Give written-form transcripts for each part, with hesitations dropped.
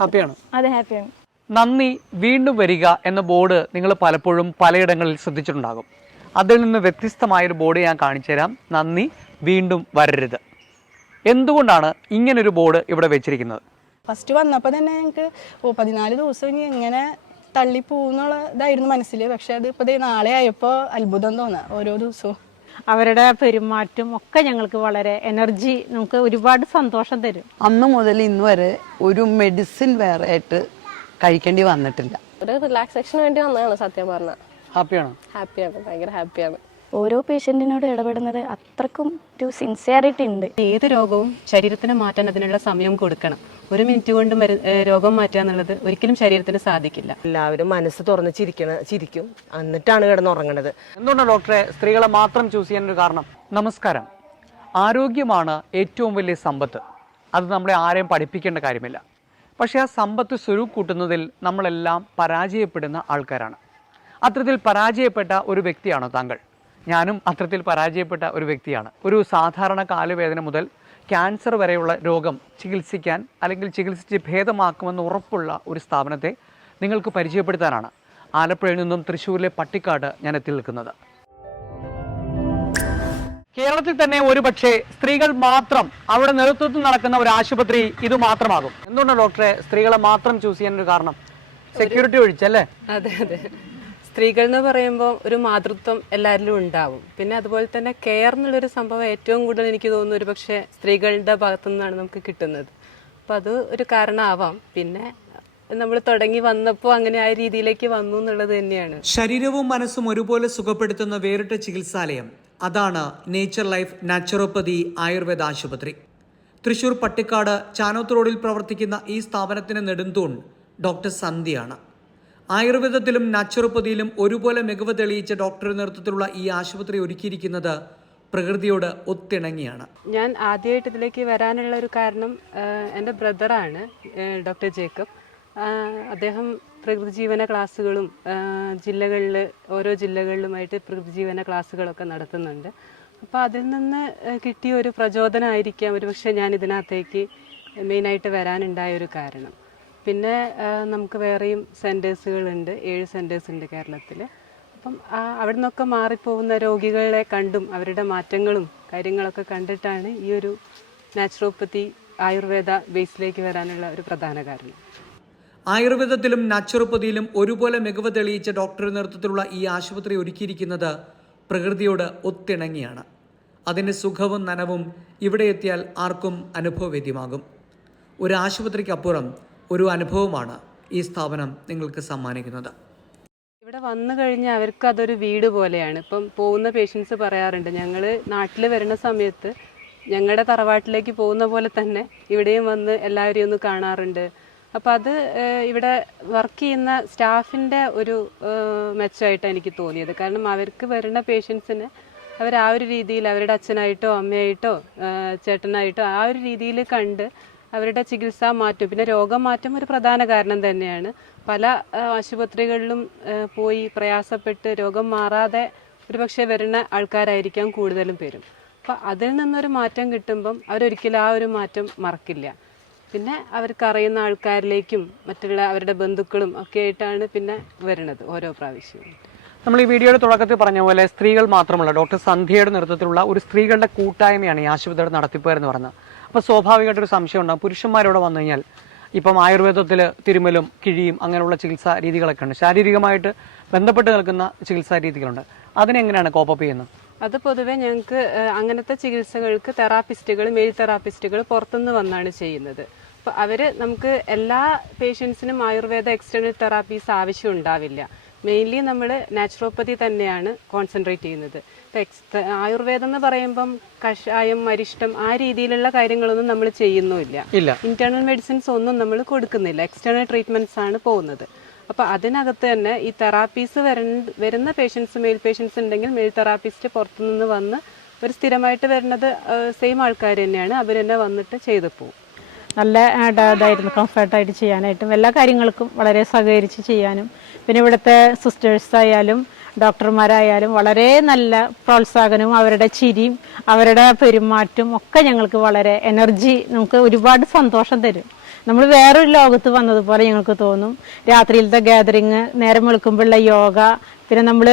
ഹാപ്പിയാണ്? അതെ, ഹാപ്പിയാണ്. നന്ദി വീണ്ടും വരിക എന്ന ബോർഡ് നിങ്ങൾ പലപ്പോഴും പലയിടങ്ങളിൽ ശ്രദ്ധിച്ചിട്ടുണ്ടാകും. അതിൽ നിന്ന് വ്യത്യസ്തമായൊരു ബോർഡ് ഞാൻ കാണിച്ചു തരാം. നന്ദി വീണ്ടും വരരുത്. എന്തുകൊണ്ടാണ് ഇങ്ങനൊരു ബോർഡ് ഇവിടെ വെച്ചിരിക്കുന്നത്? ഫസ്റ്റ് വന്നപ്പോൾ തന്നെ ഞങ്ങൾക്ക് 14 ദിവസം ഇനി എങ്ങനെ തള്ളിപ്പോന്നുള്ള ഇതായിരുന്നു മനസ്സിൽ. പക്ഷെ അത് ഇപ്പോൾ നാളെ ആയപ്പോൾ അത്ഭുതം തോന്നാം. ഓരോ ദിവസവും അവരുടെ പെരുമാറ്റം ഒക്കെ ഞങ്ങൾക്ക് വളരെ എനർജി, നമുക്ക് ഒരുപാട് സന്തോഷം തരും. അന്ന് മുതൽ ഇന്ന് വരെ ഒരു മെഡിസിൻ വേറെ ആയിട്ട് കഴിക്കേണ്ടി വന്നിട്ടില്ല. ഒരു റിലാക്സേഷന് വേണ്ടി വന്നതാണ് സത്യം പറഞ്ഞാൽ. ഹാപ്പിയാണ്? ഹാപ്പിയാണ്, ഭയങ്കര ഹാപ്പിയാണ്. ഓരോ പേഷ്യൻറ്റിനോട് ഇടപെടുന്നത് അത്രക്കും ഒരു സിൻസിയറിറ്റി ഉണ്ട്. ഏത് രോഗവും ശരീരത്തിന് മാറ്റാൻ അതിനുള്ള സമയം കൊടുക്കണം. ഒരു മിനിറ്റ് കൊണ്ട് രോഗം മാറ്റുക എന്നുള്ളത് ഒരിക്കലും ശരീരത്തിന് സാധിക്കില്ല. എല്ലാവരും മനസ്സ് തുറന്ന് ചിരിക്കും, എന്നിട്ടാണ് കിടന്നുറങ്ങണത്. എന്തുകൊണ്ടാണ് ഡോക്ടറെ സ്ത്രീകളെ മാത്രം ചൂസ് ചെയ്യാനൊരു കാരണം? നമസ്കാരം. ആരോഗ്യമാണ് ഏറ്റവും വലിയ സമ്പത്ത്. അത് നമ്മളെ ആരെയും പഠിപ്പിക്കേണ്ട കാര്യമില്ല. പക്ഷേ ആ സമ്പത്ത് സ്വരൂപൂട്ടുന്നതിൽ നമ്മളെല്ലാം പരാജയപ്പെടുന്ന ആൾക്കാരാണ്. അത്തരത്തിൽ പരാജയപ്പെട്ട ഒരു വ്യക്തിയാണോ താങ്കൾ? ഞാനും അത്തരത്തിൽ പരാജയപ്പെട്ട ഒരു വ്യക്തിയാണ്. ഒരു സാധാരണ കാലുവേദന മുതൽ ക്യാൻസർ വരെയുള്ള രോഗം ചികിത്സിക്കാൻ അല്ലെങ്കിൽ ചികിത്സിച്ച് ഭേദമാക്കുമെന്ന് ഉറപ്പുള്ള ഒരു സ്ഥാപനത്തെ നിങ്ങൾക്ക് പരിചയപ്പെടുത്താനാണ് ആലപ്പുഴയിൽ നിന്നും തൃശ്ശൂരിലെ പട്ടിക്കാട് ഞാൻ എത്തി നിൽക്കുന്നത്. കേരളത്തിൽ തന്നെ ഒരുപക്ഷെ സ്ത്രീകൾ മാത്രം അവിടെ നേതൃത്വത്തിൽ നടക്കുന്ന ഒരു ആശുപത്രി ഇത് മാത്രമാകും. എന്തുകൊണ്ടാണ് ഡോക്ടറെ സ്ത്രീകളെ മാത്രം ചൂസ് ചെയ്യാനൊരു കാരണം? സെക്യൂരിറ്റി ഒഴിച്ചല്ലേ? അതെ അതെ. സ്ത്രീകൾ എന്ന് പറയുമ്പോൾ ഒരു മാതൃത്വം എല്ലാവരിലും ഉണ്ടാവും. പിന്നെ അതുപോലെ തന്നെ കെയർ എന്നുള്ളൊരു സംഭവം ഏറ്റവും കൂടുതൽ എനിക്ക് തോന്നുന്നു ഒരു പക്ഷേ സ്ത്രീകളുടെ ഭാഗത്തു നിന്നാണ് നമുക്ക് കിട്ടുന്നത്. അപ്പം അത് ഒരു കാരണമാവാം. പിന്നെ നമ്മൾ തുടങ്ങി വന്നപ്പോൾ അങ്ങനെ ആ രീതിയിലേക്ക് വന്നു എന്നുള്ളത് തന്നെയാണ്. ശരീരവും മനസ്സും ഒരുപോലെ സുഖപ്പെടുത്തുന്ന വേറിട്ട ചികിത്സാലയം അതാണ് നേച്ചർ ലൈഫ് നാച്ചുറോപ്പതി ആയുർവേദ ആശുപത്രി. തൃശ്ശൂർ പട്ടിക്കാട് ചാനോത്ത് റോഡിൽ പ്രവർത്തിക്കുന്ന ഈ സ്ഥാപനത്തിന് നെടുന്തൂൺ ഡോക്ടർ സന്ധ്യയാണ്. ആയുർവേദത്തിലും നാച്ചുറോപ്പതിയിലും ഒരുപോലെ മികവ് തെളിയിച്ച ഡോക്ടറുടെ നേതൃത്വത്തിലുള്ള ഈ ആശുപത്രി ഒരുക്കിയിരിക്കുന്നത് പ്രകൃതിയോട് ഒത്തിണങ്ങിയാണ്. ഞാൻ ആദ്യമായിട്ട് ഇതിലേക്ക് വരാനുള്ള ഒരു കാരണം എൻ്റെ ബ്രദറാണ്, ഡോക്ടർ ജേക്കബ്. അദ്ദേഹം പ്രകൃതിജീവന ക്ലാസ്സുകളും ഓരോ ജില്ലകളിലുമായിട്ട് പ്രകൃതിജീവന ക്ലാസ്സുകളൊക്കെ നടത്തുന്നുണ്ട്. അപ്പോൾ അതിൽ നിന്ന് കിട്ടിയ ഒരു പ്രചോദനമായിരിക്കാം ഒരു പക്ഷേ ഞാൻ ഇതിനകത്തേക്ക് മെയിനായിട്ട് വരാനുണ്ടായൊരു കാരണം. പിന്നെ നമുക്ക് വേറെയും സെൻറ്റേഴ്സുകളുണ്ട്, 7 സെൻറ്റേഴ്സ് ഉണ്ട് കേരളത്തിൽ. അപ്പം അവിടെ നിന്നൊക്കെ മാറിപ്പോകുന്ന രോഗികളെ കണ്ടും അവരുടെ മാറ്റങ്ങളും കാര്യങ്ങളൊക്കെ കണ്ടിട്ടാണ് ഈ ഒരു നാച്ചുറോപ്പതി ആയുർവേദ ബേസിലേക്ക് വരാനുള്ള ഒരു പ്രധാന കാരണം. ആയുർവേദത്തിലും നാച്ചുറോപ്പതിയിലും ഒരുപോലെ മികവ് തെളിയിച്ച ഡോക്ടറുടെ നേതൃത്വത്തിലുള്ള ഈ ആശുപത്രി ഒരുക്കിയിരിക്കുന്നത് പ്രകൃതിയോട് ഒത്തിണങ്ങിയാണ്. അതിൻ്റെ സുഖവും നനവും ഇവിടെ എത്തിയാൽ ആർക്കും അനുഭവവേദ്യമാകും. ഒരു ആശുപത്രിക്കപ്പുറം ഒരു അനുഭവമാണ് ഈ സ്ഥാപനം നിങ്ങൾക്ക് സമ്മാനിക്കുന്നത്. ഇവിടെ വന്നു കഴിഞ്ഞാൽ അവർക്ക് അതൊരു വീട് പോലെയാണ്. ഇപ്പം പോകുന്ന പേഷ്യൻസ് പറയാറുണ്ട്, ഞങ്ങൾ നാട്ടിൽ വരുന്ന സമയത്ത് ഞങ്ങളുടെ തറവാട്ടിലേക്ക് പോകുന്ന പോലെ തന്നെ ഇവിടെയും വന്ന് എല്ലാവരെയും ഒന്ന് കാണാറുണ്ട്. അപ്പോൾ അത് ഇവിടെ വർക്ക് ചെയ്യുന്ന സ്റ്റാഫിൻ്റെ ഒരു മെച്ചമായിട്ടാണ് എനിക്ക് തോന്നിയത്. കാരണം അവർക്ക് വരുന്ന പേഷ്യൻസിന് അവർ ആ ഒരു രീതിയിൽ അവരുടെ അച്ഛനായിട്ടോ അമ്മയായിട്ടോ ചേട്ടനായിട്ടോ ആ ഒരു രീതിയിൽ കണ്ട് അവരുടെ ചികിത്സാ മാറ്റം, പിന്നെ രോഗമാറ്റം ഒരു പ്രധാന കാരണം തന്നെയാണ്. പല ആശുപത്രികളിലും പോയി പ്രയാസപ്പെട്ട് രോഗം മാറാതെ ഒരുപക്ഷെ വരുന്ന ആൾക്കാരായിരിക്കാം കൂടുതലും പേരും. അപ്പോൾ അതിൽ നിന്നൊരു മാറ്റം കിട്ടുമ്പം അവരൊരിക്കലും ആ ഒരു മാറ്റം മറക്കില്ല. പിന്നെ അവർക്കറിയുന്ന ആൾക്കാരിലേക്കും മറ്റുള്ള അവരുടെ ബന്ധുക്കളും ഒക്കെ ആയിട്ടാണ് പിന്നെ വരുന്നത് ഓരോ പ്രാവശ്യവും. നമ്മൾ ഈ വീഡിയോയുടെ തുടക്കത്തിൽ പറഞ്ഞ പോലെ സ്ത്രീകൾ മാത്രമല്ല, ഡോക്ടർ സന്ധ്യയുടെ നേതൃത്വത്തിലുള്ള ഒരു സ്ത്രീകളുടെ കൂട്ടായ്മയാണ് ഈ ആശുപത്രിയുടെ നടത്തിപ്പുകാരെന്ന് പറയുന്നത്. അപ്പോൾ സ്വാഭാവികമായിട്ടൊരു സംശയം ഉണ്ടാകും, പുരുഷന്മാരോട് വന്നു കഴിഞ്ഞാൽ ഇപ്പം ആയുർവേദത്തിൽ തിരുമലും കിഴിയും അങ്ങനെയുള്ള ചികിത്സാ രീതികളൊക്കെ ഉണ്ട്, ശാരീരികമായിട്ട് ബന്ധപ്പെട്ട് നിൽക്കുന്ന ചികിത്സാ രീതികളുണ്ട്. അതിനെങ്ങനെയാണ് കോപ്പപ്പ് ചെയ്യുന്നത്? അത് പൊതുവെ ഞങ്ങൾക്ക് അങ്ങനത്തെ ചികിത്സകൾക്ക് മെയിൽ തെറാപ്പിസ്റ്റുകൾ പുറത്തുനിന്ന് വന്നാണ് ചെയ്യുന്നത്. അപ്പോൾ അവർ നമുക്ക് എല്ലാ പേഷ്യൻസിനും ആയുർവേദ എക്സ്റ്റേണൽ തെറാപ്പീസ് ആവശ്യം ഉണ്ടാവില്ല. മെയിൻലി നമ്മൾ നാച്ചുറോപ്പതി തന്നെയാണ് കോൺസെൻട്രേറ്റ് ചെയ്യുന്നത്. ആയുർവേദം എന്ന് പറയുമ്പം കഷായം, അരിഷ്ടം ആ രീതിയിലുള്ള കാര്യങ്ങളൊന്നും നമ്മൾ ചെയ്യുന്നുമില്ല. ഇന്റേണൽ മെഡിസിൻസ് ഒന്നും നമ്മൾ കൊടുക്കുന്നില്ല, എക്സ്റ്റേണൽ ട്രീറ്റ്മെന്റ്സ് ആണ് പോകുന്നത്. അപ്പോൾ അതിനകത്ത് തന്നെ ഈ തെറാപ്പീസ് വരുന്ന പേഷ്യൻസ്, മെയിൽ പേഷ്യൻസ് ഉണ്ടെങ്കിൽ മെയിൽ തെറാപ്പിസ്റ്റ് പുറത്തുനിന്ന് വന്ന് ഒരു സ്ഥിരമായിട്ട് വരുന്നത് സെയിം ആൾക്കാർ തന്നെയാണ്, അവർ തന്നെ വന്നിട്ട് ചെയ്തു പോകും. നല്ല ഇതായിരുന്നു, കംഫർട്ടായിട്ട് ചെയ്യാനായിട്ടും എല്ലാ കാര്യങ്ങൾക്കും വളരെ സഹകരിച്ച് ചെയ്യാനും. പിന്നെ ഇവിടുത്തെ സിസ്റ്റേഴ്സ് ആയാലും ഡോക്ടർമാരായാലും വളരെ നല്ല പ്രോത്സാഹനവും അവരുടെ ചിരിയും അവരുടെ പെരുമാറ്റവും ഒക്കെ ഞങ്ങൾക്ക് വളരെ എനർജി, നമുക്ക് ഒരുപാട് സന്തോഷം തരും. നമ്മൾ വേറൊരു ലോകത്ത് വന്നതുപോലെ ഞങ്ങൾക്ക് തോന്നും. രാത്രിയിലത്തെ ഗാദറിങ്, നേരം വെളുക്കുമ്പോഴുള്ള യോഗ, പിന്നെ നമ്മൾ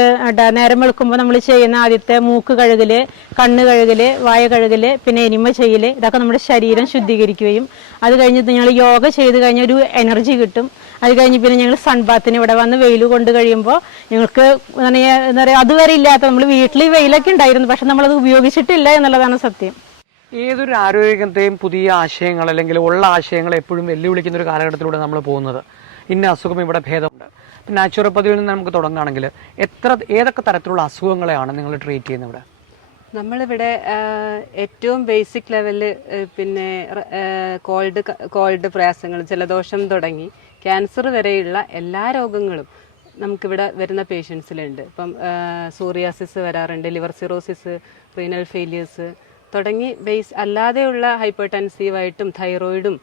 നേരം വെളുക്കുമ്പോൾ നമ്മൾ ചെയ്യുന്ന ആദ്യത്തെ മൂക്ക് കഴുകല്, കണ്ണ് കഴുകല്, വായ കഴുകല്, പിന്നെ എനിമ ചെയ്യല്, ഇതൊക്കെ നമ്മുടെ ശരീരം ശുദ്ധീകരിക്കുകയും അത് കഴിഞ്ഞ് ഞങ്ങൾ യോഗ ചെയ്ത് കഴിഞ്ഞ ഒരു എനർജി കിട്ടും. അത് കഴിഞ്ഞ് പിന്നെ ഞങ്ങൾ സൺബാത്തിന് ഇവിടെ വന്ന് വെയിൽ കൊണ്ട് കഴിയുമ്പോൾ ഞങ്ങൾക്ക് എന്താ പറയുക, അതുവരെ ഇല്ലാത്ത, നമ്മൾ വീട്ടിൽ വെയിലൊക്കെ ഉണ്ടായിരുന്നു, പക്ഷെ നമ്മളത് ഉപയോഗിച്ചിട്ടില്ല എന്നുള്ളതാണ് സത്യം. ഏതൊരു ആരോഗ്യത്തെയും പുതിയ ആശയങ്ങൾ അല്ലെങ്കിൽ ഉള്ള ആശയങ്ങൾ എപ്പോഴും വെല്ലുവിളിക്കുന്ന ഒരു കാലഘട്ടത്തിലൂടെ നമ്മൾ പോകുന്നത്. ഇന്ന അസുഖം ഇവിടെ ഭേദമുണ്ട്. നാച്ചുറോപ്പതിയിൽ നിന്ന് നമുക്ക് തുടങ്ങുകയാണെങ്കിൽ ഏതൊക്കെ തരത്തിലുള്ള അസുഖങ്ങളെയാണ് നിങ്ങൾ ട്രീറ്റ് ചെയ്യുന്നത് ഇവിടെ? നമ്മളിവിടെ ഏറ്റവും ബേസിക് ലെവലിൽ പിന്നെ കോൾഡ് പ്രയാസങ്ങൾ, ജലദോഷം തുടങ്ങി ക്യാൻസർ വരെയുള്ള എല്ലാ രോഗങ്ങളും നമുക്കിവിടെ വരുന്ന പേഷ്യൻസിലുണ്ട്. ഇപ്പം സോറിയാസിസ് വരാറുണ്ട്, ലിവർ സിറോസിസ്, റീനൽ ഫെയിലിയേഴ്സ് തുടങ്ങി അല്ലാതെയുള്ള ഹൈപ്പർ ടെൻസീവായിട്ടും തൈറോയിഡും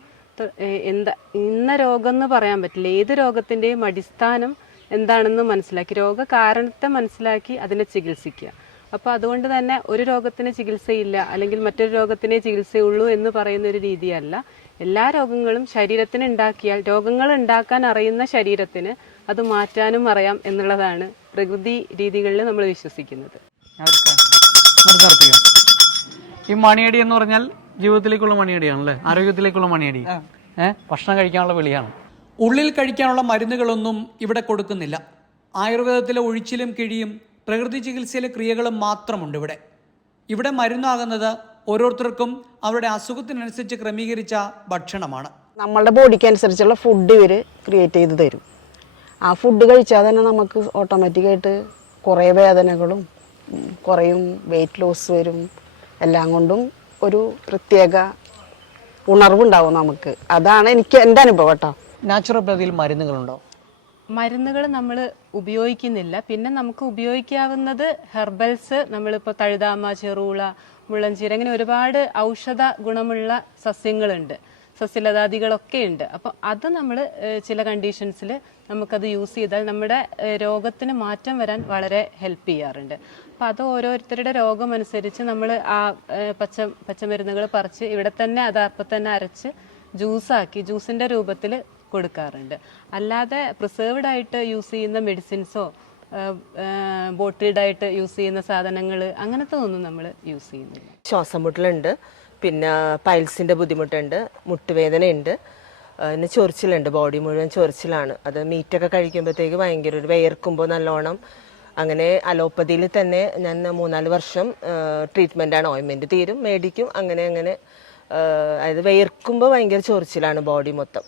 ഇന്ന രോഗം എന്ന് പറയാൻ പറ്റില്ല. ഏത് രോഗത്തിൻ്റെയും അടിസ്ഥാനം എന്താണെന്ന് മനസ്സിലാക്കി, രോഗകാരണത്തെ മനസ്സിലാക്കി അതിനെ ചികിത്സിക്കുക. അപ്പോൾ അതുകൊണ്ട് തന്നെ ഒരു രോഗത്തിന് ചികിത്സയില്ല അല്ലെങ്കിൽ മറ്റൊരു രോഗത്തിനേ ചികിത്സയുള്ളൂ എന്ന് പറയുന്ന ഒരു രീതിയല്ല. എല്ലാ രോഗങ്ങളും ശരീരത്തിന് ഉണ്ടാക്കിയാൽ, രോഗങ്ങൾ ഉണ്ടാക്കാൻ അറിയുന്ന ശരീരത്തിന് അത് മാറ്റാനും അറിയാം എന്നുള്ളതാണ് പ്രകൃതി രീതികളിൽ നമ്മൾ വിശ്വസിക്കുന്നത്. ഈ മണിയടി എന്ന് പറഞ്ഞാൽ ജീവിതത്തിലേക്കുള്ള മണിയടിയാണല്ലേ, ആരോഗ്യത്തിലേക്കുള്ള മണിയടി. ഭക്ഷണം കഴിക്കാനുള്ള വിളിയാണ്. ഉള്ളിൽ കഴിക്കാനുള്ള മരുന്നുകളൊന്നും ഇവിടെ കൊടുക്കുന്നില്ല. ആയുർവേദത്തിലെ ഒഴിച്ചിലും കിഴിയും പ്രകൃതി ചികിത്സയിലെ ക്രിയകളും മാത്രമുണ്ട് ഇവിടെ. ഇവിടെ മരുന്നാകുന്നത് ഓരോരുത്തർക്കും അവരുടെ അസുഖത്തിനനുസരിച്ച് ക്രമീകരിച്ച ഭക്ഷണമാണ്. നമ്മളുടെ ബോഡിക്ക് അനുസരിച്ചുള്ള ഫുഡ് ഇവർ ക്രിയേറ്റ് ചെയ്ത് തരും. ആ ഫുഡ് കഴിച്ചാൽ തന്നെ നമുക്ക് ഓട്ടോമാറ്റിക്കായിട്ട് കുറേ വേദനകളും കുറയും, വെയിറ്റ് ലോസ് വരും, എല്ലാം കൊണ്ടും ഒരു പ്രത്യേക ഉണർവുണ്ടാവും നമുക്ക്. അതാണ് എൻ്റെ അനുഭവം കേട്ടോ. നാച്ചുറോപ്പതിയിൽ മരുന്നുകളുണ്ടോ? മരുന്നുകൾ നമ്മൾ ഉപയോഗിക്കുന്നില്ല. പിന്നെ നമുക്ക് ഉപയോഗിക്കാവുന്നത് ഹെർബൽസ്, നമ്മളിപ്പോൾ തഴുതാമ, ചെറുള, മുള്ളഞ്ചീര, അങ്ങനെ ഒരുപാട് ഔഷധ ഗുണമുള്ള സസ്യങ്ങളുണ്ട്, സസ്യലതാദികളൊക്കെ ഉണ്ട്. അപ്പോൾ അത് നമ്മൾ ചില കണ്ടീഷൻസിൽ നമുക്കത് യൂസ് ചെയ്താൽ നമ്മുടെ രോഗത്തിന് മാറ്റം വരാൻ വളരെ ഹെൽപ്പ് ചെയ്യാറുണ്ട്. അപ്പോൾ അത് ഓരോരുത്തരുടെ രോഗമനുസരിച്ച് നമ്മൾ ആ പച്ചമരുന്നുകൾ പറിച്ച് ഇവിടെ തന്നെ അത് അപ്പം തന്നെ അരച്ച് ജ്യൂസാക്കി ജ്യൂസിൻ്റെ രൂപത്തിൽ കൊടുക്കാറുണ്ട്. അല്ലാതെ പ്രിസർവ്ഡ് ആയിട്ട് യൂസ് ചെയ്യുന്ന മെഡിസിൻസോ ബോട്ടിൽഡ് ആയിട്ട് യൂസ് ചെയ്യുന്ന സാധനങ്ങൾ അങ്ങനത്തെ ഒന്നും നമ്മൾ യൂസ് ചെയ്യുന്നില്ല. ശ്വാസം മുട്ടലുണ്ട്, പിന്നെ പൈൽസിൻ്റെ ബുദ്ധിമുട്ടുണ്ട്, മുട്ടുവേദനയുണ്ട്, പിന്നെ ചൊറിച്ചിലുണ്ട്, ബോഡി മുഴുവൻ ചൊറിച്ചിലാണ്. അത് മീറ്റൊക്കെ കഴിക്കുമ്പോഴത്തേക്ക് ഭയങ്കര ഒരു വിയർക്കുമ്പോൾ നല്ലോണം. അങ്ങനെ അലോപ്പതിയിൽ തന്നെ ഞാൻ 3-4 വർഷം ട്രീറ്റ്മെൻറ്റാണ്. ഓയിൻമെൻറ്റ് തീരും, മേടിക്കും, അങ്ങനെ അതായത് വിയർക്കുമ്പോൾ ഭയങ്കര ചൊറിച്ചിലാണ് ബോഡി മൊത്തം.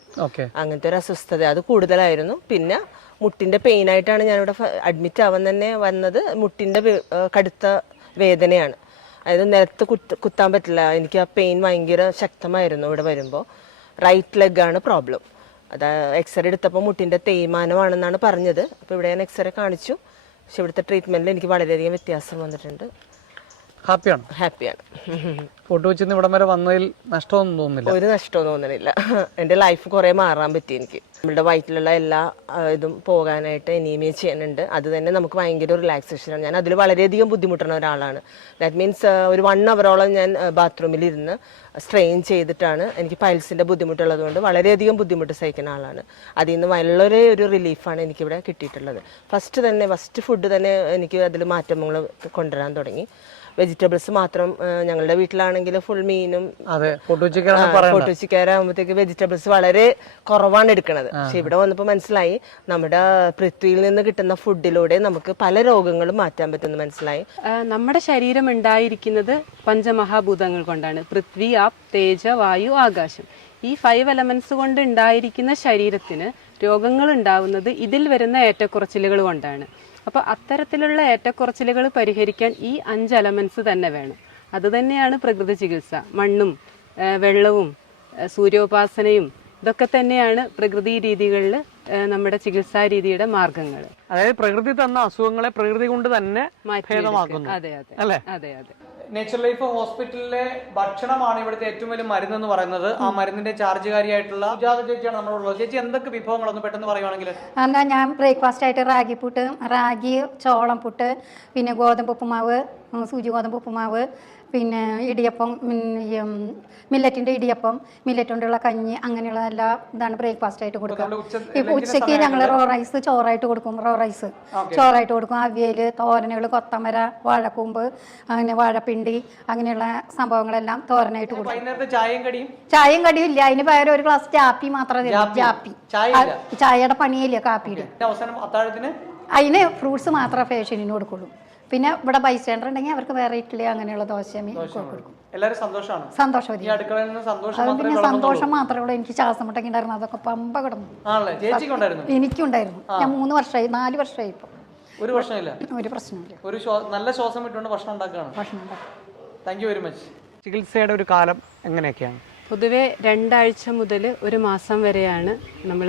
അങ്ങനത്തെ ഒരു അസ്വസ്ഥത അത് കൂടുതലായിരുന്നു. പിന്നെ മുട്ടിൻ്റെ പെയിനായിട്ടാണ് ഞാനിവിടെ അഡ്മിറ്റ് ആവാൻ തന്നെ വന്നത്. മുട്ടിൻ്റെ കടുത്ത വേദനയാണ്, അതായത് നിലത്ത് കുത്താൻ പറ്റില്ല. എനിക്ക് ആ പെയിൻ ഭയങ്കര ശക്തമായിരുന്നു ഇവിടെ വരുമ്പോൾ. റൈറ്റ് ലെഗാണ് പ്രോബ്ലം. അത് എക്സ്റേ എടുത്തപ്പോൾ മുട്ടിൻ്റെ തേയ്മാനമാണെന്നാണ് പറഞ്ഞത്. അപ്പോൾ ഇവിടെ ഞാൻ എക്സ്റേ കാണിച്ചു. പക്ഷെ ഇവിടുത്തെ ട്രീറ്റ്മെൻറ്റിൽ എനിക്ക് വളരെയധികം വ്യത്യാസം വന്നിട്ടുണ്ട്. ഹാപ്പിയാണ്. ഫോട്ടോ വെച്ച് ഇവിടം വരെ വന്നതിൽ നഷ്ടമൊന്നും തോന്നുന്നില്ല? ഒരു നഷ്ടവും തോന്നുന്നില്ല. എൻ്റെ ലൈഫ് കുറേ മാറാൻ പറ്റി എനിക്ക്. നമ്മുടെ വയറ്റിലുള്ള എല്ലാ ഇതും പോകാനായിട്ട് അനീമിയ ചെയ്യുന്നുണ്ട്. അത് തന്നെ നമുക്ക് ഭയങ്കര റിലാക്സേഷനാണ്. ഞാൻ അതിൽ വളരെയധികം ബുദ്ധിമുട്ടുന്ന ഒരാളാണ്. ദാറ്റ് മീൻസ് ഒരു 1 അവറോളം ഞാൻ ബാത്റൂമിലിരുന്ന് സ്ട്രെയിൻ ചെയ്തിട്ടാണ്. എനിക്ക് പൈൽസിൻ്റെ ബുദ്ധിമുട്ടുള്ളത് കൊണ്ട് വളരെയധികം ബുദ്ധിമുട്ട് സഹിക്കുന്ന ആളാണ്. അതിൽ നിന്ന് വളരെ ഒരു റിലീഫാണ് എനിക്കിവിടെ കിട്ടിയിട്ടുള്ളത്. ഫസ്റ്റ് ഫുഡ് തന്നെ എനിക്ക് അതിൽ മാറ്റങ്ങൾ കൊണ്ടുവരാൻ തുടങ്ങി. വെജിറ്റബിൾസ് മാത്രം. ഞങ്ങളുടെ വീട്ടിലാണെങ്കിൽ ഫുൾ മീനും ഫോട്ടോച്ചിക്കാരാകുമ്പോഴത്തേക്ക് വെജിറ്റബിൾസ് വളരെ കുറവാണ് എടുക്കുന്നത്. പക്ഷെ ഇവിടെ വന്നപ്പോൾ മനസ്സിലായി നമ്മുടെ പൃഥ്വിയിൽ നിന്ന് കിട്ടുന്ന ഫുഡിലൂടെ നമുക്ക് പല രോഗങ്ങളും മാറ്റാൻ പറ്റുമെന്ന് മനസ്സിലായി. നമ്മുടെ ശരീരം ഉണ്ടായിരിക്കുന്നത് പഞ്ചമഹാഭൂതങ്ങൾ കൊണ്ടാണ്. പൃഥ്വി, ആപ്, തേജ, വായു, ആകാശം. ഈ 5 എലമെന്റ്സ് കൊണ്ട് ഉണ്ടായിരിക്കുന്ന ശരീരത്തിന് രോഗങ്ങൾ ഉണ്ടാവുന്നത് ഇതിൽ വരുന്ന ഏറ്റക്കുറച്ചിലുകൾ കൊണ്ടാണ്. അപ്പോൾ അത്തരത്തിലുള്ള ഏറ്റക്കുറച്ചിലുകൾ പരിഹരിക്കാൻ ഈ 5 എലമെന്റ്സ് തന്നെ വേണം. അതുതന്നെയാണ് പ്രകൃതി ചികിത്സ. മണ്ണും വെള്ളവും സൂര്യോപാസനയും ഇതൊക്കെ തന്നെയാണ് പ്രകൃതി രീതികളിൽ നമ്മുടെ ചികിത്സാ രീതിയുടെ മാർഗങ്ങൾ. അതായത് പ്രകൃതി തന്ന അസുഖങ്ങളെ പ്രകൃതി കൊണ്ട് തന്നെ ഭേദമാക്കുന്നു. അതെ അതെ അല്ലേ? അതെ അതെ. നേച്ചർ ലൈഫ് ഹോസ്പിറ്റലിലെ ഭക്ഷണമാണ് ഇവിടുത്തെ ഏറ്റവും വലിയ മരുന്ന് എന്ന് പറയുന്നത്. ആ മരുന്നിന്റെ ചാർജുകാരിയായിട്ടുള്ള സുജാത ചേച്ചിയാണ് നമ്മളുള്ളത്. ചേച്ചി എന്തൊക്കെ വിഭവങ്ങളൊന്ന് പെട്ടെന്ന് പറയുവാണെങ്കിൽ? എന്നാൽ ഞാൻ ബ്രേക്ക്ഫാസ്റ്റ് ആയിട്ട് റാഗി, ചോളം പുട്ട്, പിന്നെ ഗോതമ്പ് ഉപ്പുമാവ്, സൂചി ഗോതമ്പ് ഉപ്പുമാവ്, പിന്നെ ഇടിയപ്പം, മില്ലറ്റിൻ്റെ ഇടിയപ്പം, മില്ലറ്റ് കൊണ്ടുള്ള കഞ്ഞി, അങ്ങനെയുള്ള എല്ലാ ഇതാണ് ബ്രേക്ക്ഫാസ്റ്റ് ആയിട്ട് കൊടുക്കുക. ഇപ്പോൾ ഉച്ചയ്ക്ക് ഞങ്ങൾ റോ റൈസ് ചോറായിട്ട് കൊടുക്കും. റോ റൈസ് ചോറായിട്ട് കൊടുക്കും. അവിയൽ, തോരനുകൾ, കൊത്തമര, വാഴക്കൂമ്പ്, അങ്ങനെ വാഴപ്പിണ്ടി, അങ്ങനെയുള്ള സംഭവങ്ങളെല്ലാം തോരനായിട്ട് കൊടുക്കും. ചായയും കടിയും ഇല്ല, അതിന് പകരം ഒരു ഗ്ലാസ് ജാപ്പി മാത്രമേ തരും. ജാപ്പി, ചായയുടെ പണിയില്ല കാപ്പിയുടെ. അതിന് ഫ്രൂട്ട്സ് മാത്രമേ ഫേഷ്യലിന് കൊടുക്കുള്ളൂ. പിന്നെ ഇവിടെ ബൈസ്റ്റാൻഡർ ഉണ്ടെങ്കിൽ അവർക്ക് വേറെ ഇഡ്ഡലി, അങ്ങനെയുള്ള ദോശയും കൊടുക്കും. സന്തോഷം. പിന്നെ സന്തോഷം മാത്രമേ ഉള്ളൂ. എനിക്ക് ശ്വാസം മുട്ടൊക്കെ ഉണ്ടായിരുന്നു, അതൊക്കെ പമ്പ കിടന്നു. എനിക്കുണ്ടായിരുന്നു. ഞാൻ 4 വർഷമായി ഇപ്പൊ. ഒരു പ്രശ്നമില്ല. നല്ല ശ്വാസം വിട്ടുകൊണ്ട് ഭക്ഷണം ഉണ്ടാക്കുകയാണ്. Thank you very much. ചികിത്സയുടെ ഒരു കാലം എങ്ങനെയൊക്കെയാണ്? പൊതുവെ 2 ആഴ്ച മുതൽ 1 മാസം വരെയാണ് നമ്മൾ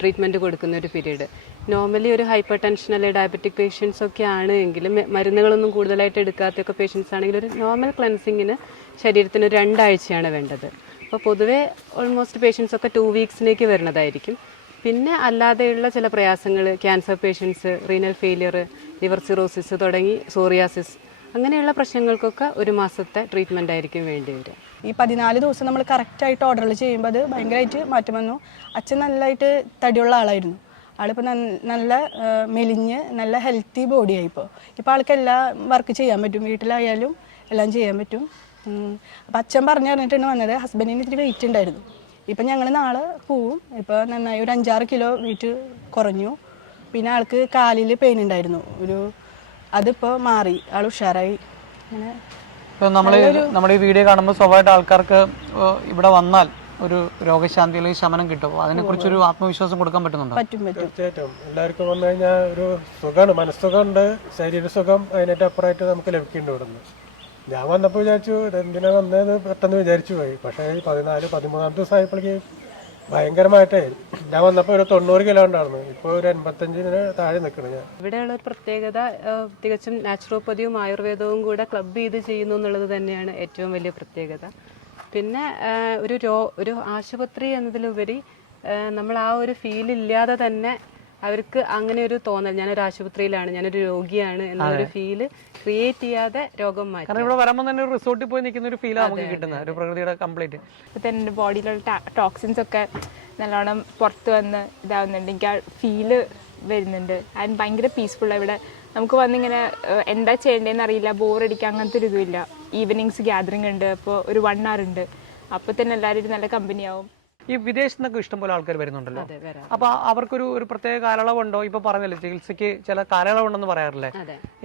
ട്രീറ്റ്മെൻറ്റ് കൊടുക്കുന്ന ഒരു പീരീഡ്. നോർമലി ഒരു ഹൈപ്പർ ടെൻഷൻ അല്ലെങ്കിൽ ഡയബറ്റിക് പേഷ്യൻസ് ഒക്കെ ആണെങ്കിലും മരുന്നുകളൊന്നും കൂടുതലായിട്ട് എടുക്കാത്തൊക്കെ പേഷ്യൻസ് ആണെങ്കിൽ ഒരു നോർമൽ ക്ലെൻസിങ്ങിന് ശരീരത്തിന് 2 ആഴ്ചയാണ് വേണ്ടത്. അപ്പോൾ പൊതുവെ ഓൾമോസ്റ്റ് പേഷ്യൻസ് ഒക്കെ 2 വീക്സിലേക്ക് വരുന്നതായിരിക്കും. പിന്നെ അല്ലാതെയുള്ള ചില പ്രയാസങ്ങൾ, cancer patients, renal failure, liver cirrhosis തുടങ്ങി സോറിയാസിസ്, അങ്ങനെയുള്ള പ്രശ്നങ്ങൾക്കൊക്കെ 1 മാസത്തെ ട്രീറ്റ്മെൻ്റ് ആയിരിക്കും വേണ്ടി വരിക. ഈ 14 ദിവസം നമ്മൾ കറക്റ്റായിട്ട് ഓർഡറിൽ ചെയ്യുമ്പോൾ അത് ഭയങ്കരമായിട്ട് മാറ്റം വന്നു. അച്ഛൻ നല്ലതായിട്ട് തടിയുള്ള ആളായിരുന്നു. ആളിപ്പോൾ നല്ല മെലിഞ്ഞ് നല്ല ഹെൽത്തി ബോഡിയായി. ഇപ്പോൾ ആൾക്ക് എല്ലാ വർക്ക് ചെയ്യാൻ പറ്റും, വീട്ടിലായാലും എല്ലാം ചെയ്യാൻ പറ്റും. അപ്പം അച്ഛൻ പറഞ്ഞിട്ടാണ് വന്നത്. ഹസ്ബൻഡിന് ഇത്തിരി വെയിറ്റ് ഉണ്ടായിരുന്നു. ഇപ്പം ഞങ്ങൾ നാളെ പോവും. ഇപ്പോൾ നന്നായി ഒരു 5-6 കിലോ വെയിറ്റ് കുറഞ്ഞു. പിന്നെ ആൾക്ക് കാലിൽ പെയിൻ ഉണ്ടായിരുന്നു, അതിപ്പോൾ മാറി, ആൾ ഉഷാറായി. അങ്ങനെ നമ്മുടെ ഈ വീഡിയോ കാണുമ്പോൾ സ്വാഭാവികമായിട്ട് ആൾക്കാർക്ക് ഇവിടെ വന്നാൽ ഒരു രോഗശാന്തി അല്ലെങ്കിൽ ശമനം കിട്ടും. അതിനെക്കുറിച്ചൊരു ആത്മവിശ്വാസം കൊടുക്കാൻ പറ്റുന്നുണ്ടോ? തീർച്ചയായിട്ടും. എല്ലാവർക്കും വന്നു കഴിഞ്ഞാൽ ഒരു സുഖമാണ്, മനസ്സുഖമുണ്ട്, ശരീരസുഖം അതിനായിട്ട് അപ്പുറമായിട്ട് നമുക്ക് ലഭിക്കുന്നുണ്ട് ഇവിടുന്ന്. ഞാൻ വന്നപ്പോൾ വിചാരിച്ചു എന്തിനാ വന്നതെന്ന് പെട്ടെന്ന് വിചാരിച്ചു പോയി. പക്ഷേ 14-13 ദിവസമായപ്പോഴേക്ക് ഭയങ്കരമായിട്ടേ, ഞാൻ വന്നപ്പോൾ ഒരു 90 കിലോ ഉണ്ടായിരുന്നു, ഇപ്പോൾ ഒരു 85 താഴെ നിൽക്കണം ഞാൻ. ഇവിടെയുള്ള ഒരു പ്രത്യേകത തികച്ചും നാച്ചുറോപ്പതിയും ആയുർവേദവും കൂടെ ക്ലബ് ചെയ്ത് ചെയ്യുന്നു എന്നുള്ളത് തന്നെയാണ് ഏറ്റവും വലിയ പ്രത്യേകത. പിന്നെ ഒരു ആശുപത്രി എന്നതിലുപരി നമ്മൾ ആ ഒരു ഫീൽ ഇല്ലാതെ തന്നെ അവർക്ക് അങ്ങനെ ഒരു തോന്നൽ, ഞാനൊരു ആശുപത്രിയിലാണ്, ഞാനൊരു രോഗിയാണ് എന്നൊരു ഫീല് ക്രിയേറ്റ് ചെയ്യാതെ രോഗം മാറ്റി. കാരണം ഇവിടെ വരുമ്പോൾ തന്നെ ഒരു റിസോർട്ടിൽ പോയി നിൽക്കുന്ന ഒരു ഫീലാണ് നമുക്ക് കിട്ടുന്നത്, ഒരു പ്രകൃതിയുടെ കംപ്ലീറ്റ്. ഇപ്പം എൻ്റെ ബോഡിയിലുള്ള ടോക്സിൻസ് ഒക്കെ നല്ലോണം പുറത്ത് വന്ന് ഇതാവുന്നുണ്ട്. എനിക്ക് ആ ഫീല് വരുന്നുണ്ട്. ആൻഡ് ഭയങ്കര പീസ്ഫുള്ളാണ് ഇവിടെ. നമുക്ക് വന്നിങ്ങനെ എന്താ ചെയ്യേണ്ടതെന്ന് അറിയില്ല, ബോറടിക്കുക അങ്ങനത്തെ ഒരു ഇതുമില്ല. ഈവനിങ്സ് ഗ്യാതറിംഗ് ഉണ്ട്, അപ്പോൾ ഒരു 1 hour ഉണ്ട്. അപ്പോൾ തന്നെ എല്ലാവരും നല്ല കമ്പനിയാവും. ഈ വിദേശത്ത് നിന്നൊക്കെ ഇഷ്ടംപോലെ ആൾക്കാർ വരുന്നുണ്ടല്ലോ, അപ്പൊ അവർക്കൊരു പ്രത്യേക കാലയളവുണ്ടോ? ഇപ്പൊ പറഞ്ഞല്ലോ ചികിത്സയ്ക്ക് ചില കാലയളവുണ്ടെന്ന് പറയാറില്ലേ,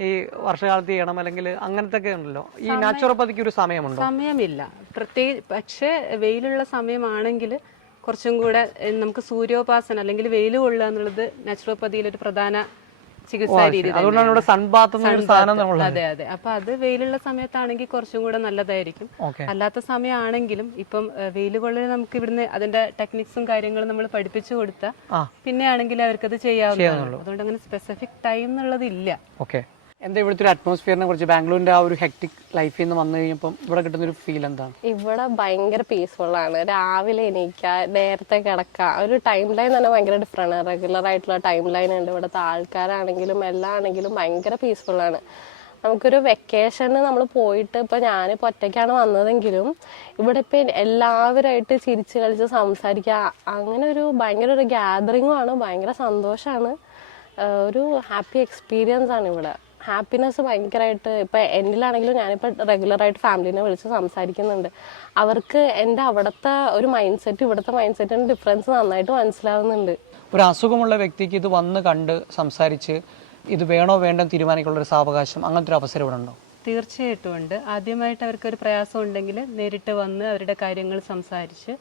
ഈ വർഷകാലത്ത് ചെയ്യണം അല്ലെങ്കിൽ അങ്ങനത്തെ ഒക്കെ ഉണ്ടല്ലോ. ഈ നാച്ചുറോപ്പതിക്ക് ഒരു സമയമുണ്ടോ? സമയമില്ല പ്രത്യേകിച്ച്. പക്ഷേ വെയിലുള്ള സമയമാണെങ്കിൽ കുറച്ചും കൂടെ നമുക്ക് സൂര്യോപാസന അല്ലെങ്കിൽ വെയിൽ കൊള്ളുക എന്നുള്ളത് നാച്ചുറോപ്പതിയിലൊരു പ്രധാന ചികിത്സാ രീതി. അതുകൊണ്ടാണ് ഇവിടെ സൺബാത്ത്. അതെ അതെ. അപ്പൊ അത് വെയിലുള്ള സമയത്താണെങ്കിൽ കുറച്ചും കൂടെ നല്ലതായിരിക്കും. അല്ലാത്ത സമയമാണെങ്കിലും ഇപ്പം വെയിൽ കൊള്ളൽ നമുക്ക് ഇവിടുന്ന് അതിന്റെ ടെക്നിക്സും കാര്യങ്ങളും നമ്മൾ പഠിപ്പിച്ചു കൊടുത്താൽ പിന്നെ ആണെങ്കിൽ അവർക്കത് ചെയ്യാവുന്നതാണ്. അതുകൊണ്ട് അങ്ങനെ സ്പെസിഫിക് ടൈം എന്നുള്ളത് ഇല്ല. ഓക്കെ. എന്താ ഇവിടുത്തെ ഒരു അറ്റ്മോസ്ഫിയറിനെ കുറിച്ച്, ബാംഗ്ലൂരിന്റെ ആ ഒരു ഹെക്ടിക് ലൈഫിൽ നിന്ന് വന്നു കഴിഞ്ഞപ്പോൾ ഇവിടെ കിട്ടുന്ന ഒരു ഫീൽ എന്താണ്? ഇവിടെ ഭയങ്കര പീസ്ഫുള്ളാണ്. രാവിലെ എണീക്കുക, നേരത്തെ കിടക്കുക, ഒരു ടൈം ലൈൻ തന്നെ ഭയങ്കര ഡിഫറെന്റ്. റെഗുലർ ആയിട്ടുള്ള ടൈം ലൈൻ ഉണ്ട്. ഇവിടുത്തെ ആൾക്കാരാണെങ്കിലും എല്ലാം ആണെങ്കിലും ഭയങ്കര പീസ്ഫുള്ളാണ്. നമുക്കൊരു വെക്കേഷന് നമ്മൾ പോയിട്ട്, ഇപ്പം ഞാനിപ്പോൾ ഒറ്റയ്ക്കാണ് വന്നതെങ്കിലും ഇവിടെ ഇപ്പം എല്ലാവരുമായിട്ട് ചിരിച്ച് കളിച്ച് സംസാരിക്കുക, അങ്ങനെ ഒരു ഭയങ്കര ഒരു ഗ്യാതറിങ്ങും ആണ്. ഭയങ്കര സന്തോഷമാണ്. ഒരു ഹാപ്പി എക്സ്പീരിയൻസ് ആണ് ഇവിടെ. ഹാപ്പിനെസ് ഭയങ്കരമായിട്ട്. ഇപ്പം എന്നിലാണെങ്കിലും ഞാനിപ്പോൾ റെഗുലറായിട്ട് ഫാമിലിനെ വിളിച്ച് സംസാരിക്കുന്നുണ്ട്. അവർക്ക് എൻ്റെ അവിടുത്തെ ഒരു മൈൻഡ് സെറ്റ് ഇവിടുത്തെ മൈൻഡ് സെറ്റിന് ഡിഫറൻസ് നന്നായിട്ട് മനസ്സിലാവുന്നുണ്ട്. ഒരു അസുഖമുള്ള വ്യക്തിക്ക് ഇത് വന്ന് കണ്ട് സംസാരിച്ച് ഇത് വേണോ വേണ്ടോ തീരുമാനിക്കാനുള്ള ഒരു സാവകാശം, അങ്ങനത്തെ ഒരു അവസരം ഇവിടെ ഉണ്ടോ? തീർച്ചയായിട്ടും ഉണ്ട്. ആദ്യമായിട്ട് അവർക്കൊരു പ്രയാസം ഉണ്ടെങ്കിൽ നേരിട്ട് വന്ന് അവരുടെ കാര്യങ്ങൾ സംസാരിച്ച്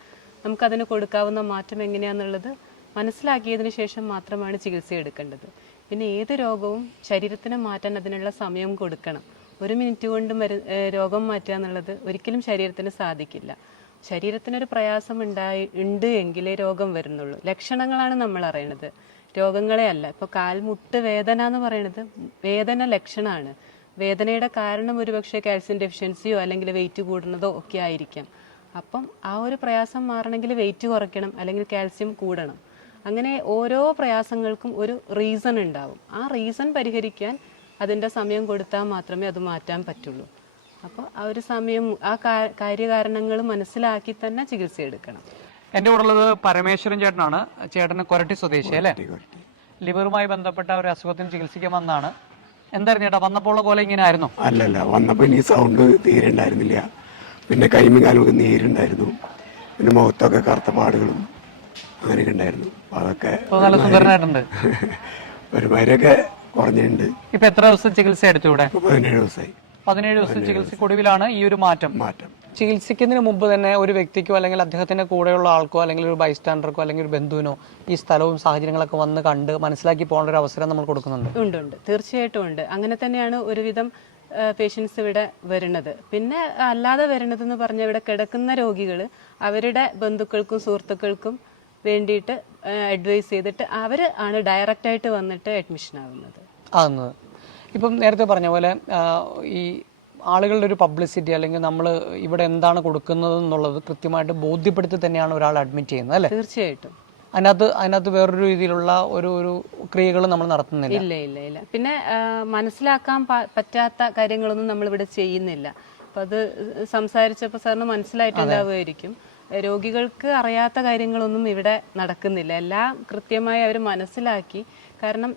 നമുക്കതിന് കൊടുക്കാവുന്ന മാറ്റം എങ്ങനെയാണെന്നുള്ളത് മനസ്സിലാക്കിയതിന് ശേഷം മാത്രമാണ് ചികിത്സ എടുക്കേണ്ടത്. പിന്നെ ഏത് രോഗവും ശരീരത്തിന് മാറ്റാൻ അതിനുള്ള സമയം കൊടുക്കണം. 1 മിനിറ്റ് കൊണ്ട് രോഗം മാറ്റുക എന്നുള്ളത് ഒരിക്കലും ശരീരത്തിന് സാധിക്കില്ല. ശരീരത്തിനൊരു പ്രയാസം ഉണ്ട് എങ്കിലേ രോഗം വരുന്നുള്ളൂ. ലക്ഷണങ്ങളാണ് നമ്മൾ അറിയണത്, രോഗങ്ങളെ അല്ല. ഇപ്പോൾ കാൽമുട്ട് വേദന എന്ന് പറയുന്നത് വേദന ലക്ഷണമാണ്. വേദനയുടെ കാരണം ഒരുപക്ഷെ കാൽസ്യം ഡെഫിഷ്യൻസിയോ അല്ലെങ്കിൽ വെയിറ്റ് കൂടുന്നതോ ഒക്കെ ആയിരിക്കാം. അപ്പം ആ ഒരു പ്രയാസം മാറണമെങ്കിൽ വെയിറ്റ് കുറയ്ക്കണം അല്ലെങ്കിൽ കാൽസ്യം കൂടണം. അങ്ങനെ ഓരോ പ്രയാസങ്ങൾക്കും ഒരു റീസൺ ഉണ്ടാവും. ആ റീസൺ പരിഹരിക്കാൻ അതിൻ്റെ സമയം കൊടുത്താൽ മാത്രമേ അത് മാറ്റാൻ പറ്റുള്ളൂ. അപ്പോൾ ആ ഒരു സമയം ആ കാര്യകാരണങ്ങൾ മനസ്സിലാക്കി തന്നെ ചികിത്സ എടുക്കണം. എൻ്റെ കൂടെ ഉള്ളത് പരമേശ്വരൻ ചേട്ടനാണ്. ചേട്ടന് കൊരട്ടി സ്വദേശി അല്ലേ? ലിവറുമായി ബന്ധപ്പെട്ട ഒരു അസുഖത്തിന് ചികിത്സിക്കാൻ വന്നാണ്. എന്തായിരുന്നു ചേട്ടാ വന്നപ്പോൾ പോലെ ഇങ്ങനെ ആയിരുന്നു? അല്ലല്ല, വന്നപ്പോൾ ഇനി സൗണ്ട് തീരെ ഉണ്ടായിരുന്നില്ല. പിന്നെ കൈമി കാലമൊക്കെ നീരുണ്ടായിരുന്നു. പിന്നെ മുഖത്തൊക്കെ കറുത്ത പാടുകളും അങ്ങനെയൊക്കെ ഉണ്ടായിരുന്നു. അപ്പോൾ അതൊക്കെ നല്ല സുന്ദരനായിട്ടുണ്ട്. ഒരുമാതിരിയൊക്കെ കുറഞ്ഞിട്ടുണ്ട്. ഇപ്പൊ എത്ര ദിവസം ചികിത്സ എടുത്തു ഇവിടെ? 17 ദിവസമായി. 17 ദിവസം ചികിത്സക്കൊടുവിലാണ് ഈ ഒരു മാറ്റം. ചികിത്സിക്കുന്നതിന് മുമ്പ് തന്നെ ഒരു വ്യക്തിക്കോ അല്ലെങ്കിൽ അദ്ദേഹത്തിന്റെ കൂടെയുള്ള ആൾക്കോ അല്ലെങ്കിൽ ഒരു ബൈസ്റ്റാൻഡർക്കോ അല്ലെങ്കിൽ ഒരു ബന്ധുവിനോ ഈ സ്ഥലവും സാഹചര്യങ്ങളൊക്കെ വന്ന് കണ്ട് മനസ്സിലാക്കി പോകേണ്ട ഒരു അവസരം നമ്മൾ കൊടുക്കുന്നുണ്ട്. ഉണ്ട്, തീർച്ചയായിട്ടും ഉണ്ട്. അങ്ങനെ തന്നെയാണ് ഒരുവിധം പേഷ്യൻസ് ഇവിടെ വരുന്നത്. പിന്നെ അല്ലാതെ വരുന്നതെന്ന് പറഞ്ഞാൽ ഇവിടെ കിടക്കുന്ന രോഗികൾ അവരുടെ ബന്ധുക്കൾക്കും സുഹൃത്തുക്കൾക്കും വേണ്ടിയിട്ട് അഡ്വൈസ് ചെയ്തിട്ട് അവർ ആണ് ഡയറക്റ്റായിട്ട് വന്നിട്ട് അഡ്മിഷൻ ആവുന്നത്. ഇപ്പം നേരത്തെ പറഞ്ഞ പോലെ ഈ ആളുകളുടെ ഒരു പബ്ലിസിറ്റി അല്ലെങ്കിൽ നമ്മൾ ഇവിടെ എന്താണ് കൊടുക്കുന്നത് എന്നുള്ളത് കൃത്യമായിട്ട് ബോധ്യപ്പെടുത്തി തന്നെയാണ് ഒരാൾ അഡ്മിറ്റ് ചെയ്യുന്നത് അല്ലേ? തീർച്ചയായിട്ടും. അതിനകത്ത് വേറൊരു രീതിയിലുള്ള ഒരു ക്രിയകൾ നമ്മൾ നടത്തുന്നില്ല. ഇല്ല. പിന്നെ മനസ്സിലാക്കാൻ പറ്റാത്ത കാര്യങ്ങളൊന്നും നമ്മളിവിടെ ചെയ്യുന്നില്ല. അപ്പം അത് സംസാരിച്ചപ്പോൾ സാറിന് മനസ്സിലായിട്ടുണ്ടാവുമായിരിക്കും. രോഗികൾക്ക് അറിയാത്ത കാര്യങ്ങളൊന്നും ഇവിടെ നടക്കുന്നില്ല. എല്ലാം കൃത്യമായി അവർ മനസ്സിലാക്കി. കാരണം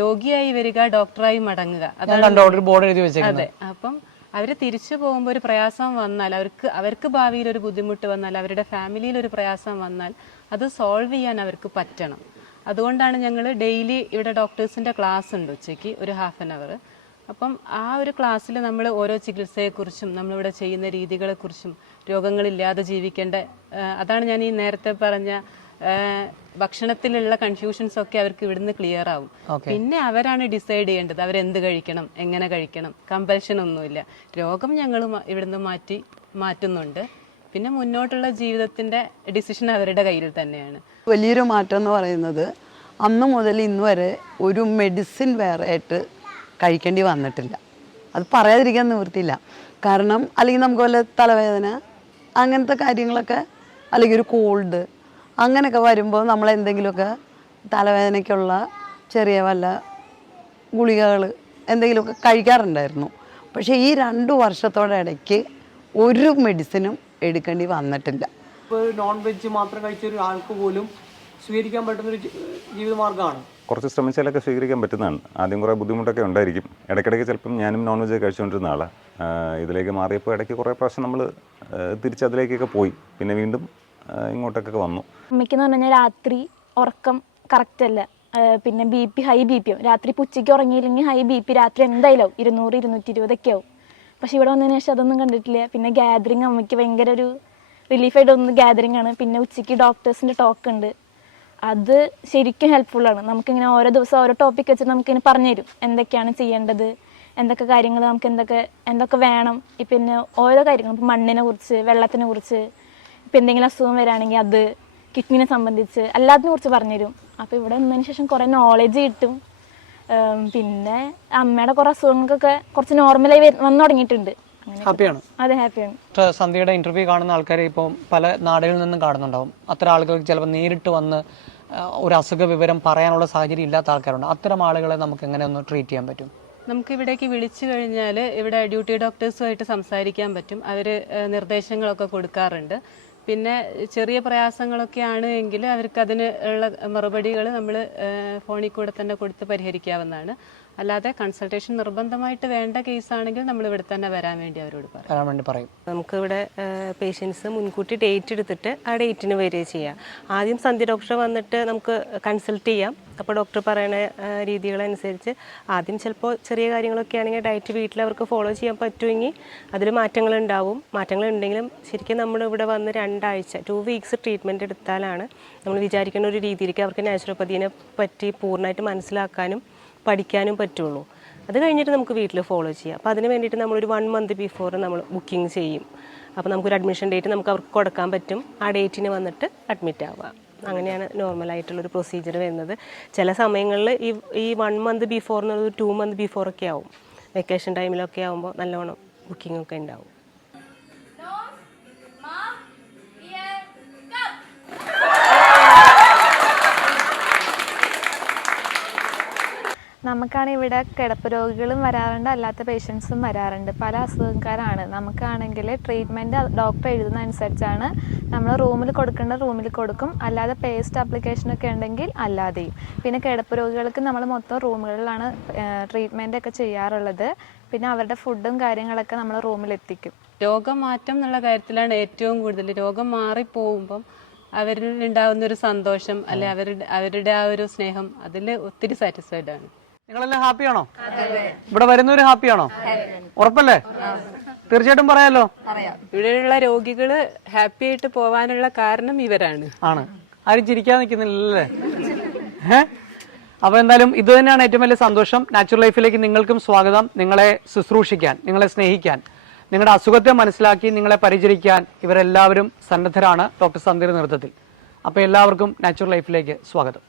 രോഗിയായി വരിക, ഡോക്ടറായി മടങ്ങുക, അതാണ്. അതെ. അപ്പം അവർ തിരിച്ചു പോകുമ്പോൾ ഒരു പ്രയാസം വന്നാൽ, അവർക്ക് ഭാവിയിൽ ഒരു ബുദ്ധിമുട്ട് വന്നാൽ, അവരുടെ ഫാമിലിയിൽ ഒരു പ്രയാസം വന്നാൽ അത് സോൾവ് ചെയ്യാൻ അവർക്ക് പറ്റണം. അതുകൊണ്ടാണ് ഞങ്ങൾ ഡെയിലി ഇവിടെ ഡോക്ടേഴ്സിൻ്റെ ക്ലാസ് ഉണ്ട് ഉച്ചയ്ക്ക് ഒരു ½ ആൻ അവർ. അപ്പം ആ ഒരു ക്ലാസ്സിൽ നമ്മൾ ഓരോ ചികിത്സയെക്കുറിച്ചും നമ്മളിവിടെ ചെയ്യുന്ന രീതികളെക്കുറിച്ചും രോഗങ്ങളില്ലാതെ ജീവിക്കേണ്ട, അതാണ് ഞാൻ ഈ നേരത്തെ പറഞ്ഞ ഭക്ഷണത്തിലുള്ള കൺഫ്യൂഷൻസ് ഒക്കെ അവർക്ക് ഇവിടുന്ന് ക്ലിയർ ആവും. പിന്നെ അവരാണ് ഡിസൈഡ് ചെയ്യേണ്ടത് അവരെന്ത് കഴിക്കണം, എങ്ങനെ കഴിക്കണം. കമ്പൽഷൻ ഒന്നുമില്ല. രോഗം ഞങ്ങൾ ഇവിടുന്ന് മാറ്റുന്നുണ്ട്. പിന്നെ മുന്നോട്ടുള്ള ജീവിതത്തിന്റെ ഡിസിഷൻ അവരുടെ കയ്യിൽ തന്നെയാണ്. വലിയൊരു മാറ്റം എന്ന് പറയുന്നത് അന്ന് മുതൽ ഇന്ന് വരെ ഒരു മെഡിസിൻ വേറെ ആയിട്ട് കഴിക്കേണ്ടി വന്നിട്ടില്ല. അത് പറയാതിരിക്കാൻ നിവൃത്തിയില്ല. കാരണം അല്ലെങ്കിൽ നമുക്ക് വല്ല തലവേദന അങ്ങനത്തെ കാര്യങ്ങളൊക്കെ, അല്ലെങ്കിൽ ഒരു കോൾഡ് അങ്ങനെയൊക്കെ വരുമ്പോൾ നമ്മൾ എന്തെങ്കിലുമൊക്കെ തലവേദനയ്ക്കുള്ള ചെറിയ വല്ല ഗുളികകൾ എന്തെങ്കിലുമൊക്കെ കഴിക്കാറുണ്ടായിരുന്നു. പക്ഷേ ഈ 2 വർഷത്തോടെ ഇടയ്ക്ക് ഒരു മെഡിസിനും എടുക്കേണ്ടി വന്നിട്ടില്ല. നോൺ വെജ് മാത്രം കഴിച്ച ഒരു ആൾക്ക് പോലും സ്വീകരിക്കാൻ പറ്റുന്നൊരു ജീവിതമാർഗ്ഗമാണ്. കുറച്ച് ശ്രമിച്ചാലൊക്കെ സ്വീകരിക്കാൻ പറ്റുന്നതാണ്. ആദ്യം കുറേ ബുദ്ധിമുട്ടൊക്കെ ഉണ്ടായിരിക്കും. ഇടയ്ക്കിടയ്ക്ക് ചിലപ്പം ഞാനും നോൺ വെജ് കഴിച്ചുകൊണ്ടിരുന്ന ആളാണ്. ഇതിലേക്ക് മാറിയപ്പോൾ ഇടയ്ക്ക് കുറേ പ്രാവശ്യം നമ്മൾ തിരിച്ചതിലേക്കൊക്കെ പോയി. പിന്നെ വീണ്ടും ഇങ്ങോട്ടൊക്കെ വന്നു. അമ്മയ്ക്കെന്ന് പറഞ്ഞു കഴിഞ്ഞാൽ രാത്രി ഉറക്കം കറക്റ്റല്ല. പിന്നെ ഹൈ ബി പി ആവും. രാത്രി ഉച്ചയ്ക്ക് ഉറങ്ങിയില്ലെങ്കിൽ ഹൈ ബി പി രാത്രി എന്തായാലും 200, 220 ആവും. പക്ഷെ ഇവിടെ വന്നതിന് ശേഷം അതൊന്നും കണ്ടിട്ടില്ല. പിന്നെ ഗ്യാതറിങ് അമ്മയ്ക്ക് ഭയങ്കര ഒരു റിലീഫായിട്ട് തോന്നുന്ന ഗ്യാതറിങ് ആണ്. പിന്നെ ഉച്ചയ്ക്ക് ഡോക്ടേഴ്സിൻ്റെ ടോക്ക് ഉണ്ട്. അത് ശരിക്കും ഹെൽപ്ഫുള്ളാണ്. നമുക്കിങ്ങനെ ഓരോ ദിവസം ഓരോ ടോപ്പിക് വെച്ചിട്ട് നമുക്കിങ്ങനെ പറഞ്ഞു തരും എന്തൊക്കെയാണ് ചെയ്യേണ്ടത്, എന്തൊക്കെ കാര്യങ്ങൾ നമുക്ക് എന്തൊക്കെ വേണം. പിന്നെ ഓരോ കാര്യങ്ങളും ഇപ്പം മണ്ണിനെ കുറിച്ച്, വെള്ളത്തിനെ കുറിച്ച്, ഇപ്പം എന്തെങ്കിലും അസുഖം വരികയാണെങ്കിൽ അത്, കിഡ്നിനെ സംബന്ധിച്ച് എല്ലാത്തിനെ കുറിച്ച് പറഞ്ഞുതരും. അപ്പോൾ ഇവിടെ വന്നതിന് ശേഷം കുറേ നോളജ് കിട്ടും. പിന്നെ അമ്മയുടെ കുറേ അസുഖങ്ങൾക്കൊക്കെ കുറച്ച് നോർമലായി വന്നു തുടങ്ങിയിട്ടുണ്ട്. ഹാപ്പിയാണ്. അതെ, ഹാപ്പിയാണ്. സന്ധ്യയുടെ ഇന്റർവ്യൂ കാണുന്ന ആൾക്കാരെ ഇപ്പം പല നാടുകളിൽ നിന്നും കാണുന്നുണ്ടാവും. അത്തരം ആളുകൾക്ക് ചിലപ്പോൾ നേരിട്ട് വന്ന് ഒരു അസുഖ വിവരം പറയാനുള്ള സാഹചര്യം ഇല്ലാത്ത ആൾക്കാരുണ്ട്. അത്തരം ആളുകളെ നമുക്ക് എങ്ങനെ ഒന്ന് ട്രീറ്റ് ചെയ്യാൻ പറ്റും? നമുക്ക് ഇവിടേക്ക് വിളിച്ചു കഴിഞ്ഞാൽ ഇവിടെ ഡ്യൂട്ടി ഡോക്ടേഴ്സുമായിട്ട് സംസാരിക്കാൻ പറ്റും. അവർ നിർദ്ദേശങ്ങളൊക്കെ കൊടുക്കാറുണ്ട്. പിന്നെ ചെറിയ പ്രയാസങ്ങളൊക്കെ ആണ് എങ്കിൽ അവർക്ക് അതിന് ഉള്ള മറുപടികൾ നമ്മൾ ഫോണിൽ കൂടെ തന്നെ കൊടുത്ത് പരിഹരിക്കാവുന്നതാണ്. അല്ലാതെ കൺസൾട്ടേഷൻ നിർബന്ധമായിട്ട് വേണ്ട കേസാണെങ്കിൽ നമ്മൾ ഇവിടെ തന്നെ വരാൻ വേണ്ടി അവരോട് പറയും. നമുക്കിവിടെ പേഷ്യൻസ് മുൻകൂട്ടി ഡേറ്റ് എടുത്തിട്ട് ആ ഡേറ്റിന് വരികയും ചെയ്യാം. ആദ്യം സന്ധ്യ ഡോക്ടറെ വന്നിട്ട് നമുക്ക് കൺസൾട്ട് ചെയ്യാം. അപ്പോൾ ഡോക്ടർ പറയുന്ന രീതികളനുസരിച്ച് ആദ്യം ചിലപ്പോൾ ചെറിയ കാര്യങ്ങളൊക്കെ ആണെങ്കിൽ ഡയറ്റ് വീട്ടിൽ അവർക്ക് ഫോളോ ചെയ്യാൻ പറ്റുമെങ്കിൽ അതിൽ മാറ്റങ്ങളുണ്ടാവും. മാറ്റങ്ങളുണ്ടെങ്കിലും ശരിക്കും നമ്മൾ ഇവിടെ വന്ന് 2 ആഴ്ച 2 വീക്സ് ട്രീറ്റ്മെൻറ്റ് എടുത്താലാണ് നമ്മൾ വിചാരിക്കുന്ന ഒരു രീതിയിലേക്ക് അവർക്ക് നാച്ചുറോപ്പതിനെ പറ്റി പൂർണ്ണമായിട്ട് മനസ്സിലാക്കാനും പഠിക്കാനും പറ്റുള്ളൂ. അത് കഴിഞ്ഞിട്ട് നമുക്ക് വീട്ടിൽ ഫോളോ ചെയ്യാം. അപ്പോൾ അതിന് വേണ്ടിയിട്ട് നമ്മളൊരു 1 മന്ത് ബിഫോർ നമ്മൾ ബുക്കിംഗ് ചെയ്യും. അപ്പോൾ നമുക്കൊരു അഡ്മിഷൻ ഡേറ്റ് നമുക്ക് അവർക്ക് കൊടുക്കാൻ പറ്റും. ആ ഡേറ്റിന് വന്നിട്ട് അഡ്മിറ്റ് ആവുക. അങ്ങനെയാണ് നോർമലായിട്ടുള്ളൊരു പ്രൊസീജിയർ വരുന്നത്. ചില സമയങ്ങളിൽ ഈ 1 മന്ത് ബിഫോർ എന്നുള്ളത് 2 മന്ത് ബിഫോറൊക്കെ ആവും. വെക്കേഷൻ ടൈമിലൊക്കെ ആകുമ്പോൾ നല്ലോണം ബുക്കിംഗ് ഒക്കെ ഉണ്ടാവും. നമുക്ക് നമുക്കാണെങ്കിൽ ഇവിടെ കിടപ്പ് രോഗികളും വരാറുണ്ട്, അല്ലാത്ത പേഷ്യൻസും വരാറുണ്ട്. പല അസുഖക്കാരാണ്. നമുക്കാണെങ്കിൽ ട്രീറ്റ്മെൻറ്റ് ഡോക്ടർ എഴുതുന്ന അനുസരിച്ചാണ് നമ്മൾ റൂമിൽ കൊടുക്കേണ്ട റൂമിൽ കൊടുക്കും, അല്ലാതെ പേസ്റ്റ് ആപ്ലിക്കേഷനൊക്കെ ഉണ്ടെങ്കിൽ അല്ലാതെയും. പിന്നെ കിടപ്പ് രോഗികൾക്ക് നമ്മൾ മൊത്തം റൂമുകളിലാണ് ട്രീറ്റ്മെൻ്റ് ഒക്കെ ചെയ്യാറുള്ളത്. പിന്നെ അവരുടെ ഫുഡും കാര്യങ്ങളൊക്കെ നമ്മൾ റൂമിലെത്തിക്കും. രോഗമാറ്റം എന്നുള്ള കാര്യത്തിലാണ് ഏറ്റവും കൂടുതൽ. രോഗം മാറിപ്പോകുമ്പം അവരിൽ ഉണ്ടാകുന്ന ഒരു സന്തോഷം, അല്ലെ അവരുടെ ആ ഒരു സ്നേഹം, അതിൽ ഒത്തിരി സാറ്റിസ്ഫൈഡ് ആണ്. നിങ്ങളെല്ലാം ഹാപ്പിയാണോ? ഇവിടെ വരുന്നവര് ഹാപ്പിയാണോ? ഉറപ്പല്ലേ? തീർച്ചയായിട്ടും പറയാലോ. ഇവിടെയുള്ള രോഗികള് ഹാപ്പി ആയിട്ട് പോവാനുള്ള കാരണം ഇവരാണ്. ആണ്. ആരും ചിരിക്കാൻ നിൽക്കുന്നില്ലല്ലേ? അപ്പോൾ എന്തായാലും ഇത് തന്നെയാണ് ഏറ്റവും വലിയ സന്തോഷം. നാച്ചുറൽ ലൈഫിലേക്ക് നിങ്ങൾക്കും സ്വാഗതം. നിങ്ങളെ ശുശ്രൂഷിക്കാൻ, നിങ്ങളെ സ്നേഹിക്കാൻ, നിങ്ങളുടെ അസുഖത്തെ മനസ്സിലാക്കി നിങ്ങളെ പരിചരിക്കാൻ ഇവരെല്ലാവരും സന്നദ്ധരാണ് ഡോക്ടർ സന്ധ്യയുടെ നേതൃത്വത്തിൽ. അപ്പോൾ എല്ലാവർക്കും നാച്ചുറൽ ലൈഫിലേക്ക് സ്വാഗതം.